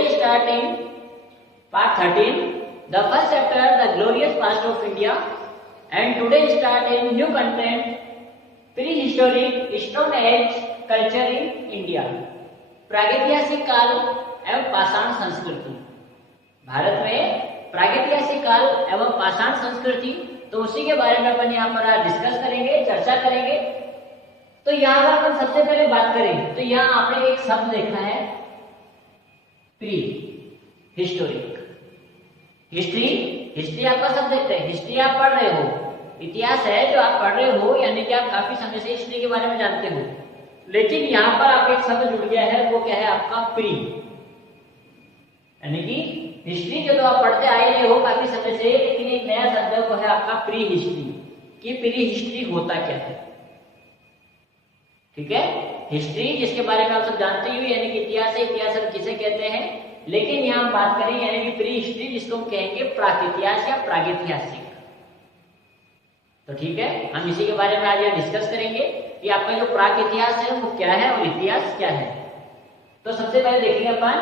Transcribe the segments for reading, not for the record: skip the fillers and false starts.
Today start in part 13, the first chapter, the glorious past of India, and today start in new content, prehistoric Stone Age culture in India, प्रागैतिहासिक काल एवं पाषाण संस्कृति। भारत में प्रागैतिहासिक काल एवं पाषाण संस्कृति, तो उसी के बारे में अपन यहाँ पर डिस्कस करेंगे, चर्चा करेंगे। तो यहाँ पर अपन सबसे पहले बात करें तो यहाँ आपने एक शब्द देखा है प्री हिस्टोरिक। हिस्ट्री आपका शब्द देखते हैं, हिस्ट्री आप पढ़ रहे हो, इतिहास है जो आप पढ़ रहे हो, यानी कि आप काफी समय से हिस्ट्री के बारे में जानते हो। लेकिन यहाँ पर आप एक शब्द जुड़ गया है, वो क्या है आपका प्री, यानी कि हिस्ट्री जो तो आप पढ़ते आए रहे हो काफी समय से, लेकिन एक नया शब्द वो है आपका प्री हिस्ट्री। कि प्री हिस्ट्री होता क्या है, ठीक है। हिस्ट्री जिसके बारे में आप सब जानते ही हो, यानी कि इतिहास है, इतिहास हम किसे कहते हैं। लेकिन यहाँ हम बात करें यानी कि प्री हिस्ट्री, जिसको हम कहेंगे प्रागैतिहासिक या प्रागैतिहासिक। तो ठीक है, हम इसी के बारे में आज यहाँ डिस्कस करेंगे कि आपका जो प्रागैतिहास है वो क्या है और इतिहास क्या है। तो सबसे पहले देखेंगे अपन,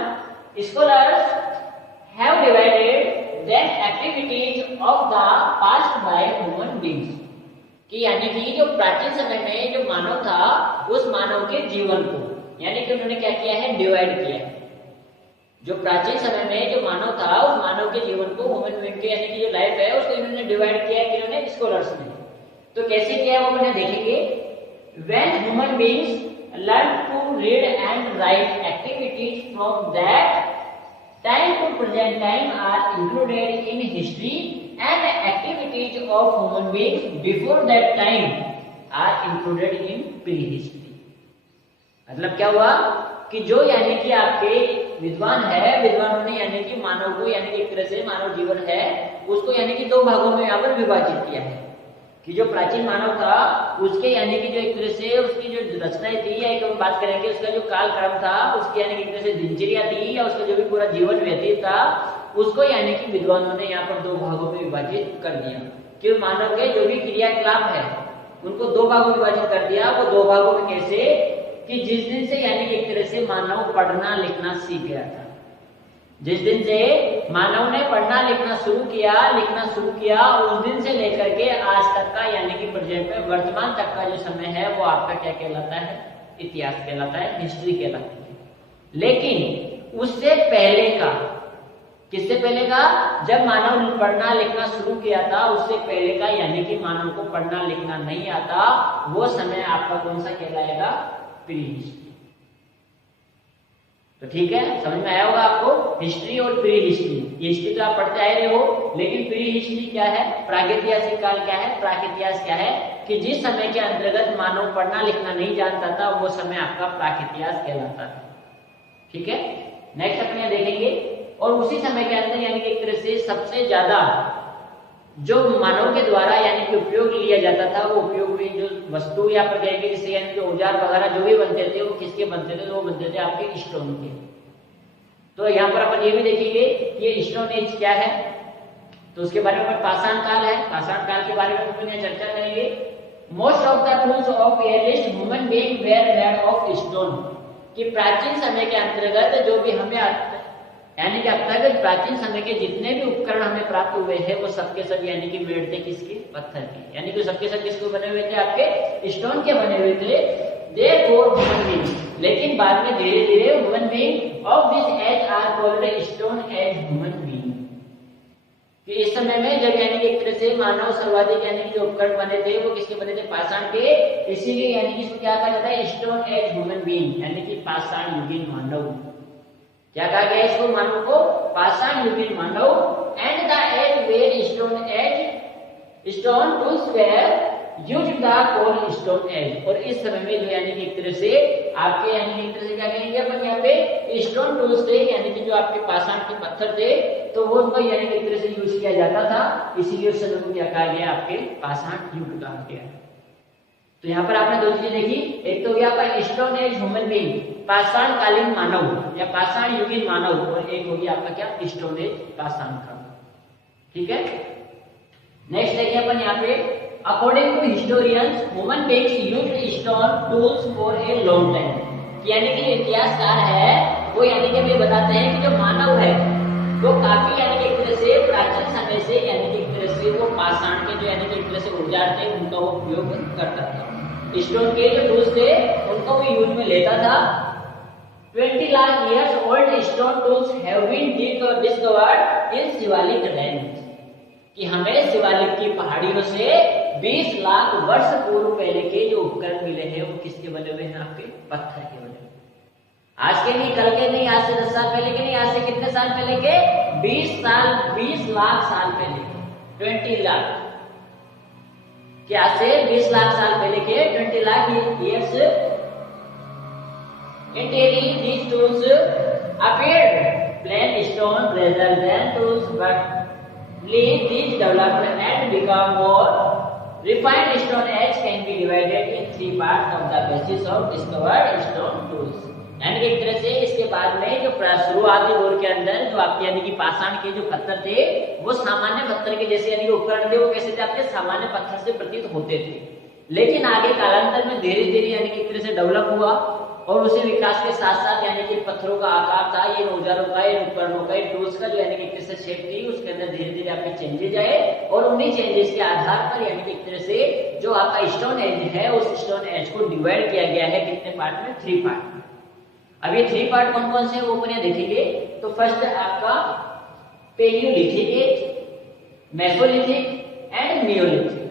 scholars have divided their activities of the past by human beings, कि यानी कि जो प्राचीन समय में जो मानव था, उस मानव के जीवन को यानी कि उन्होंने क्या किया है, डिवाइड किया है। जो प्राचीन समय में जो मानव था, उस मानव के जीवन को, ह्यूमन बीइंग के यानी कि जो लाइफ है उसको इन्होंने डिवाइड किया है, इन्होंने स्कॉलर्स ने। तो कैसे किया है वो अपने देखेंगे। When human beings learn to read and write, activities from that time to present time are included in history, and activities of human beings before that time are included in prehistory। मतलब क्या हुआ कि जो यानी कि आपके विद्वान है, विद्वानों ने यानी कि मानव को, यानी कि एक तरह से मानव जीवन है उसको यानी कि दो भागों में यहाँ पर विभाजित किया है। कि जो प्राचीन मानव था उसके यानी कि जो एक तरह से उसकी जो रचनाएं थी, या एक हम बात करेंगे उसका जो काल क्रम था, उसकी यानी कि एक तरह से दिनचर्या थी, या उसका जो भी पूरा जीवन व्यतीत था, उसको यानी कि विद्वानों ने यहाँ पर दो भागों में विभाजित कर दिया। कि मानव के जो भी क्रियाकलाप है उनको दो भागों में विभाजित कर दिया। वो दो भागों में कैसे, कि जिस दिन से यानी कि एक तरह से मानव पढ़ना लिखना सीख गया था, जिस दिन से मानव ने पढ़ना लिखना शुरू किया, उस दिन से लेकर के आज तक का यानी कि प्रेजेंट में वर्तमान तक का जो समय है वो आपका क्या कहलाता है, इतिहास कहलाता है, हिस्ट्री कहलाती है। लेकिन उससे पहले का, किससे पहले का, जब मानव पढ़ना लिखना शुरू किया था उससे पहले का, यानी कि मानव को पढ़ना लिखना नहीं आता, वो समय आपका कौन सा कहलाएगा, प्री हिस्ट्री। तो ठीक है, समझ में आया होगा आपको हिस्ट्री और प्री हिस्ट्री। ये हिस्ट्री तो आप पढ़ते आए रहे हो, लेकिन प्री हिस्ट्री क्या है, प्रागैतिहासिक काल क्या है, प्रागैतिहास क्या है, कि जिस समय के अंतर्गत मानव पढ़ना लिखना नहीं जानता था वो समय आपका प्रागैतिहास कहलाता है। ठीक है, नेक्स्ट अपन यहाँ देखेंगे। और उसी समय के अंदर यानी कि एक तरह से सबसे ज्यादा जो मानव के द्वारा यानी कि उपयोग लिया जाता था, वो उपयोग में जो वस्तु यहाँ पर कहेंगे, जिससे यानी कि औजार वगैरह जो भी बनते थे वो किसके बनते थे, तो वो बनते थे आपके स्टोन के। तो यहाँ पर अपन ये भी देखेंगे ये स्टोन एज क्या है, तो उसके बारे में पाषाण काल है। पाषाण काल के बारे में अपन यहाँ चर्चा करेंगे। Most of the tools of earliest human being were made of stone, कि प्राचीन समय के अंतर्गत जो भी हमें यानी कि अब तक प्राचीन समय के जितने भी उपकरण हमें प्राप्त हुए हैं वो सबके सब यानी कि मेड थे किसके, पत्थर के, यानी कि सबके सब किसको बने हुए थे, आपके स्टोन के बने हुए थे। देयरफॉर ह्यूमन बीइंग, लेकिन बाद में धीरे धीरे human being of this age are called stone age human being. कि इस समय में जब यानी कि एक तरह से मानव सर्वाधिक यानी कि जो उपकरण बने थे वो किसके बने थे, पाषाण के, इसीलिए यानी कि इसको क्या कहा जाता है, स्टोन एज ह्यूमन बीइंग, यानी कि पाषाण युगीन मानव। क्या कहा गया इसको, मानव को पाषाण युगीन मानव। And the age were stone tools were used the call stone age. और इस समय में जो यानी कि एक तरह से आपके यानी कि एक तरह से क्या कहेंगे अपन यहाँ पे, स्टोन टूल्स थे, यानी कि जो आपके पाषाण के पत्थर थे, तो वो उनको यानी कि एक तरह से यूज किया जाता था, इसीलिए उस समय को क्या कहा गया, आपके पाषाण युग कहा गया। तो यहाँ पर आपने दो चीजें देखी, एक तो गया आपका स्टोन एज ह्यूमन बीइंग, पाषाण कालीन मानव या पाषाण युगीन मानव, और एक हो गया आपका क्या, स्टोन एज पाषाण काल। ठीक है, नेक्स्ट देखिए अपन यहाँ पे, according to historians human beings used stone tools for a long time, यानी कि इतिहासकार है वो यानी कि भी बताते हैं कि जो मानव है वो काफी यानी कि एक तरह से प्राचीन समय से यानी कि एक तरह से वो पाषाण के जो यानी कि एक तरह से औजार थे उनका वो उपयोग करता था। स्टोन के जो टूल्स थे उनको वो यूज में लेता था। 20 lakh years old stone tools have been discovered in Shivalik range। कि हमें शिवालिक की पहाड़ियों से 20 लाख वर्ष पूर्व पहले के जो उपकरण मिले हैं वो किसके बने हुए हैं? आपके पत्थर के बने हुए। आज के नहीं, कल के नहीं, आज से 10 साल पहले के नहीं, आज से कितने साल पहले के? 20 लाख साल पहले के। 20 लाख क्या से 20 लाख साल पहले के 20 lakh years Initially, these tools appeared plain stone rather than tools, but these developed and become more refined. Stone Age can be divided in 3 parts on the basis of discovered stone tools. यानी कि एक तरह से इसके बाद में जो शुरुआती दौर के अंदर जो आपके यानी कि पाषाण के जो पत्थर थे वो सामान्य पत्थर के जैसे यानी कि उपकरण थे वो कैसे थे? आपके सामान्य पत्थर से प्रतीत होते थे। लेकिन आगे कालांतर में धीरे धीरे यानी कि एक तरह से डेवलप हुआ और उसी विकास के साथ साथ यानी कि पत्थरों का आकार था, ये औजारों का, ये उपकरणों का, ये टूल्स का जो यानी कि एक तरह से शेप थी उसके अंदर धीरे धीरे आपके चेंजेज आए और उन्हीं चेंजेस के आधार पर यानी कि एक तरह से जो आपका स्टोन एज है उस स्टोन एज को डिवाइड किया गया है कितने पार्ट में? 3 पार्ट में। अब ये 3 पार्ट कौन कौन से वो अपन यहाँ देखेंगे। तो फर्स्ट आपका paleolithic age, mesolithic and neolithic.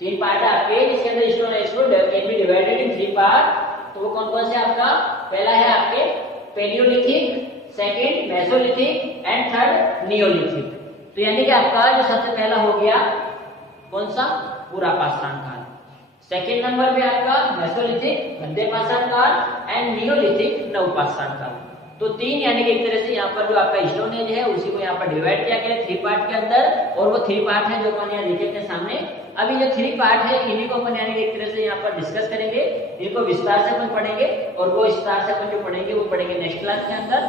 3 part है आपके जिसके अंदर स्टोन एज को can be divided in 3 part. तो वो कौन कौन से आपका? पहला है आपके paleolithic, second mesolithic and third neolithic. तो यानी कि आपका जो सबसे पहला हो गया कौन सा? पूरा पाषाण काल। सेकंड नंबर पे आपका मेसोलिथिक, मध्य पाषाण काल एंड नियोलिथिक, नव पाषाण काल। तो 3 यानी कि एक तरह से यहाँ पर जो आपका स्टोन एज है उसी को यहाँ पर डिवाइड किया गया 3 पार्ट के अंदर और वो 3 पार्ट है जो अपन यहाँ देखे अपने सामने। अभी जो 3 पार्ट है इन्हीं को अपन यानी कि एक तरह से यहाँ पर डिस्कस करेंगे, इनको विस्तार से अपन पढ़ेंगे और वो विस्तार से अपन जो पढ़ेंगे वो पढ़ेंगे नेक्स्ट क्लास के अंदर।